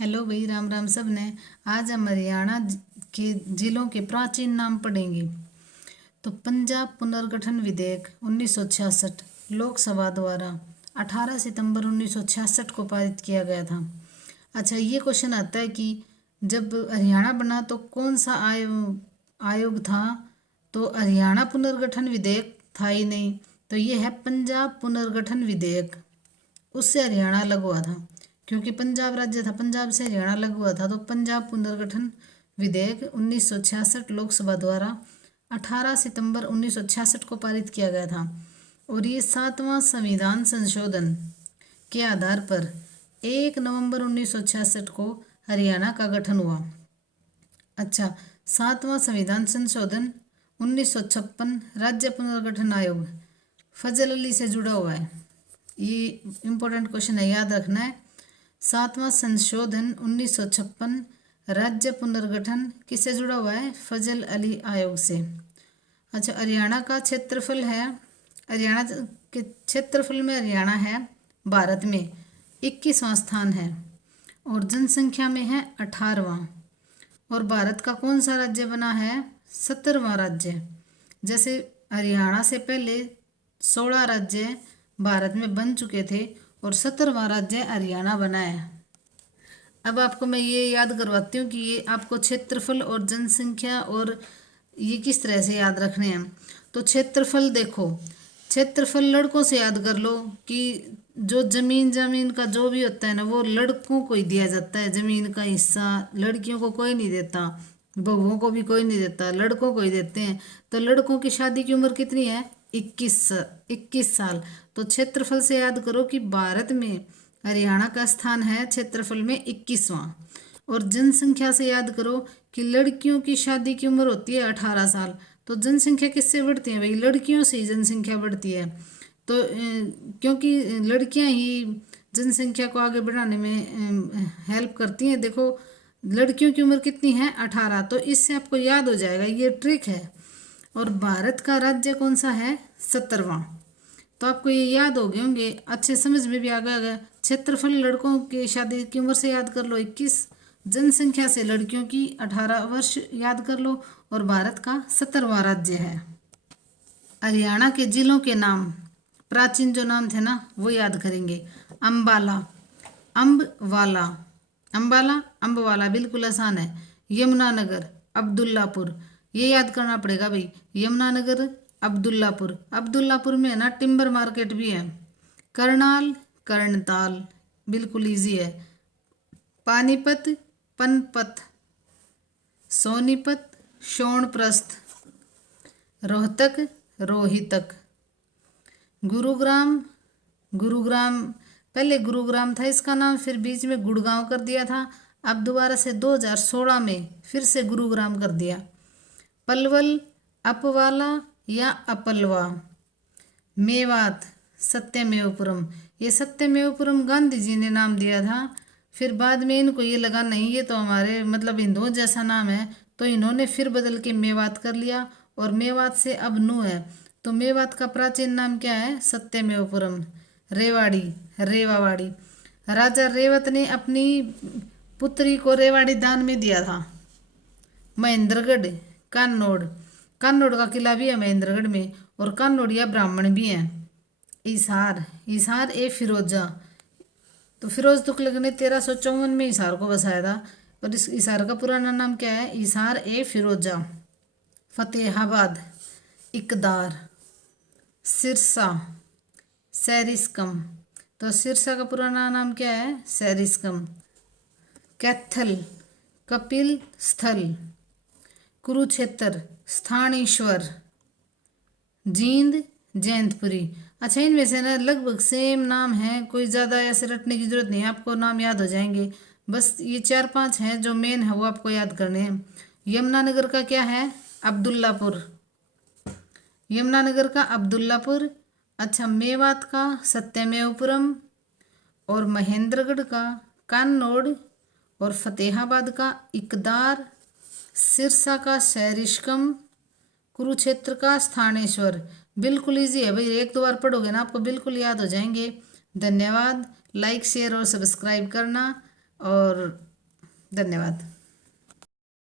Hello भाई, राम राम सब ने। आज हम हरियाणा के जिलों के प्राचीन नाम पढ़ेंगे। तो पंजाब पुनर्गठन विधेयक 1966 लोकसभा द्वारा 18 सितंबर 1966 को पारित किया गया था। अच्छा, ये क्वेश्चन आता है कि जब हरियाणा बना तो कौन सा आयोग था। तो हरियाणा पुनर्गठन विधेयक था ही नहीं, तो ये है पंजाब पुनर्गठन विधेयक। उससे हरियाणा अलग हुआ था, क्योंकि पंजाब राज्य था, पंजाब से हरियाणा अलग हुआ था। तो पंजाब पुनर्गठन विधेयक 1966 लोकसभा द्वारा 18 सितंबर 1966 को पारित किया गया था। और ये 7वां संविधान संशोधन के आधार पर 1 नवंबर 1966 को हरियाणा का गठन हुआ। अच्छा, 7वां संविधान संशोधन 1956 राज्य पुनर्गठन आयोग फजल अली से जुड़ा हुआ है। ये इम्पोर्टेंट क्वेश्चन है, याद रखना है। 7वां संशोधन 1956 राज्य पुनर्गठन किससे जुड़ा हुआ है? फजल अली आयोग से। अच्छा, हरियाणा का क्षेत्रफल है, हरियाणा के क्षेत्रफल में हरियाणा है भारत में 21वां स्थान है और जनसंख्या में है 18वां। और भारत का कौन सा राज्य बना है? 17वां राज्य। जैसे हरियाणा से पहले 16 राज्य भारत में बन चुके थे और 17वां राज्य हरियाणा बना है। अब आपको मैं ये याद करवाती हूँ कि ये आपको क्षेत्रफल और जनसंख्या और ये किस तरह से याद रखने हैं। तो क्षेत्रफल देखो, क्षेत्रफल लड़कों से याद कर लो कि जो जमीन का जो भी होता है ना, वो लड़कों को ही दिया जाता है। जमीन का हिस्सा लड़कियों को कोई नहीं देता, बहुओं को भी कोई नहीं देता, लड़कों को ही देते हैं। तो लड़कों की शादी की उम्र कितनी है? 21 साल। तो क्षेत्रफल से याद करो कि भारत में हरियाणा का स्थान है क्षेत्रफल में 21वां। और जनसंख्या से याद करो कि लड़कियों की शादी की उम्र होती है 18 साल। तो जनसंख्या किससे बढ़ती है भाई? लड़कियों से ही जनसंख्या बढ़ती है। तो क्योंकि लड़कियां ही जनसंख्या को आगे बढ़ाने में हेल्प करती हैं। देखो, लड़कियों की उम्र कितनी है? 18। तो इससे आपको याद हो जाएगा, ये ट्रिक है। और भारत का राज्य कौन सा है? 17वां। तो आपको ये याद हो गए होंगे, अच्छे समझ में भी आ गया। क्षेत्रफल लड़कों की शादी की उम्र से याद कर लो 21, जनसंख्या से लड़कियों की 18 वर्ष याद कर लो, और भारत का 17वां राज्य है। हरियाणा के जिलों के नाम, प्राचीन जो नाम थे ना, वो याद करेंगे। अम्बाला, अम्बवाला, अम्बाला अम्बवाला बिल्कुल आसान है। यमुनानगर, अब्दुल्लापुर, ये याद करना पड़ेगा भाई। यमुनानगर, अब्दुल्लापुर, अब्दुल्लापुर में है ना टिम्बर मार्केट भी है। करनाल, कर्णताल, बिल्कुल इजी है। पानीपत, पनपत, सोनीपत, शोणप्रस्थ, रोहतक, रोहितक, गुरुग्राम, गुरुग्राम पहले गुरुग्राम था इसका नाम, फिर बीच में गुड़गांव कर दिया था। अब दोबारा से 2016 में फिर से गुरुग्राम कर दिया। पलवल, अपवाला या अपलवा। मेवात, सत्यमेवपुरम, ये सत्यमेवपुरम गांधी जी ने नाम दिया था। फिर बाद में इनको ये लगा नहीं, ये तो हमारे मतलब हिंदुओं जैसा नाम है, तो इन्होंने फिर बदल के मेवात कर लिया, और मेवात से अब नू है। तो मेवात का प्राचीन नाम क्या है? सत्यमेवपुरम। रेवाड़ी, रेवावाड़ी, राजा रेवत ने अपनी पुत्री को रेवाड़ी दान में दिया था। महेंद्रगढ़, कान्नौड़, कान्नौड़ का किला भी है महेंद्रगढ़ में, और कान्नौड़िया ब्राह्मण भी हैं। हिसार, हिसार ए फिरोजा, तो फिरोज तुगलक ने 1354 में हिसार को बसाया था, और इस हिसार का पुराना नाम क्या है? हिसार ए फिरोजा। फतेहाबाद, इकदार, सिरसा, सैरिस्कम, तो सिरसा का पुराना नाम क्या है? सैरिस्कम। कैथल, कपिल स्थल, कुरुक्षेत्र, स्थानेश्वर, जींद, जैंतपुरी। अच्छा, इनमें से ना लगभग सेम नाम है, कोई ज़्यादा ऐसे रटने की जरूरत नहीं है, आपको नाम याद हो जाएंगे। बस ये 4-5 हैं जो मेन है, वो आपको याद करने हैं। यमुनानगर का क्या है? अब्दुल्लापुर, यमुनानगर का अब्दुल्लापुर। अच्छा, मेवात का सत्यमेवपुरम, और महेंद्रगढ़ का कान्नौड़, और फतेहाबाद का इकदार, सिरसा का सैरिस्कम, कुरुक्षेत्र का स्थानेश्वर। बिल्कुल इजी है भाई, 1-2 बार पढ़ोगे ना आपको बिल्कुल याद हो जाएंगे। धन्यवाद। लाइक, शेयर और सब्सक्राइब करना, और धन्यवाद।